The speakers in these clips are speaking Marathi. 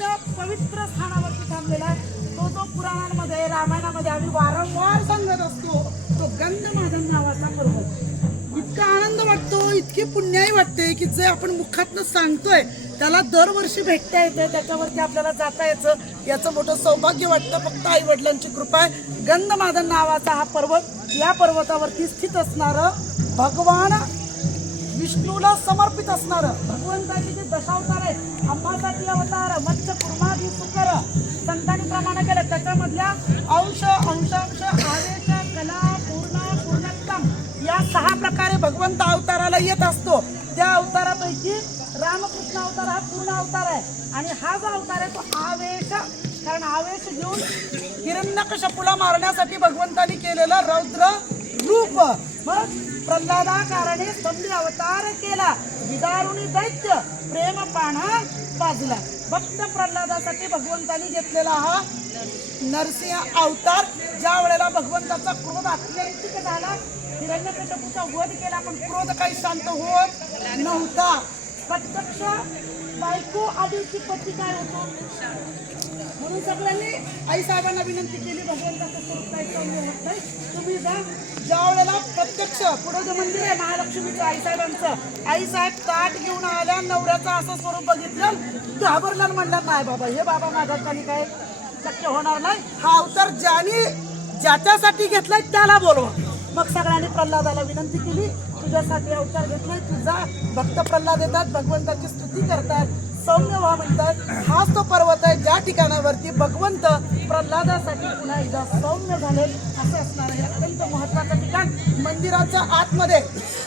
पुण्य पवित्र स्थानावरती थांबलेला आहे. तो जो पुराणांमध्ये रामायणामध्ये आम्ही वारंवार सांगत असतो तो गंधमाधन नावाचा पर्वत इतका आनंद वाटतो इतकी पुण्याही वाटते की जे आपण मुखातनं सांगतोय त्याला दरवर्षी भेटता येते त्याच्यावरती आपल्याला जाता यायचं याचं मोठं सौभाग्य वाटतं फक्त आई वडिलांची कृपा आहे. गंधमाधन नावाचा हा पर्वत या पर्वतावरती स्थित असणारं भगवान विष्णूला समर्पित असणार. भगवंताचे जे दशावतार आहेत अंबासाठी अवतार मत्स्य कुर्मादी सुकर संतांनी प्रमाण केलं. त्याच्यामधल्या अंश अंशांश आवेश कला पूर्ण पूर्णत्तम या सहा प्रकारे भगवंत अवताराला येत असतो. त्या अवतारापैकी रामकृष्ण अवतार हा पूर्ण अवतार आहे. आणि हा जो अवतार आहे तो आवेश कारण आवेश घेऊन हिरण्यकशपूला मारण्यासाठी भगवंतानी केलेलं रौद्र रूप. मग प्रल्हादाकारणे स्तंभी अवतार केला. विदारुणी दैत्य प्रेम पाणा पाजला. भक्त प्रल्हादासाठी भगवंतानी घेतलेला हा नरसिंह अवतार ज्या वेळेला भगवंताचा क्रोध अत्यंतिक झाला हिरण्यकशपूचा वध केला पण क्रोध काही शांत होत नव्हता. प्रत्यक्ष बायको आदिवशी पती काय होतो. म्हणून सगळ्यांनी आई साहेबांना विनंती केली भगवंताचं स्वरूप काही कमी होत नाही. तुम्ही जा ज्या वेळेला प्रत्यक्ष पुढं जे मंदिर आहे महालक्ष्मीचं आईसाहेबांचं आईसाहेब ताट घेऊन आल्या नवऱ्याचं असं स्वरूप बघितलं घाबरला आणि म्हणला नाही बाबा हे बाबा माझ्याच्याने काय शक्य होणार नाही. हा अवतार ज्याने ज्याच्यासाठी घेतलाय त्याला बोलवा. मग सगळ्यांनी प्रल्हादाला विनंती केली तुझ्यासाठी अवतार घेतलाय तुझा भक्त प्रल्हाद येतात भगवंताची स्तुती करतात. सौम्य व्हा म्हणतात. हाच तो पर्वत आहे. ज्या ठिकाणावरती भगवंत प्रल्हादासाठी पुन्हा एकदा सौम्य झाले असं असणार आहे अत्यंत महत्वाचं ठिकाण. मंदिराच्या आतमध्ये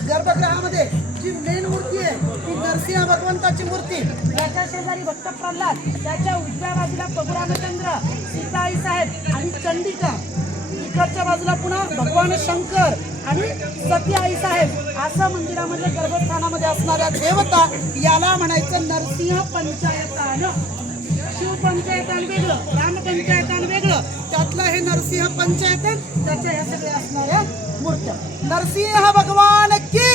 गर्भगृहामध्ये जी मेन मूर्ती आहे ती नरसिंह भगवंताची मूर्ती. याच्या शेजारी भक्त प्रल्हाद त्याच्या उजव्या बाजूला प्रभू सीताई साहेब आणि चंडिका. इकडच्या बाजूला पुन्हा भगवान शंकर आणि सती आई साहेब असं मंदिरामध्ये गर्भस्थानामध्ये असणाऱ्या देवता याला म्हणायचं नरसिंह पंचायतान. शिवपंचायतान वेगळं रामपंचायतान वेगळं. त्यातलं हे नरसिंह पंचायतन त्याच्या ह्या सगळ्या असणाऱ्या मूर्त्या. नरसिंह भगवान की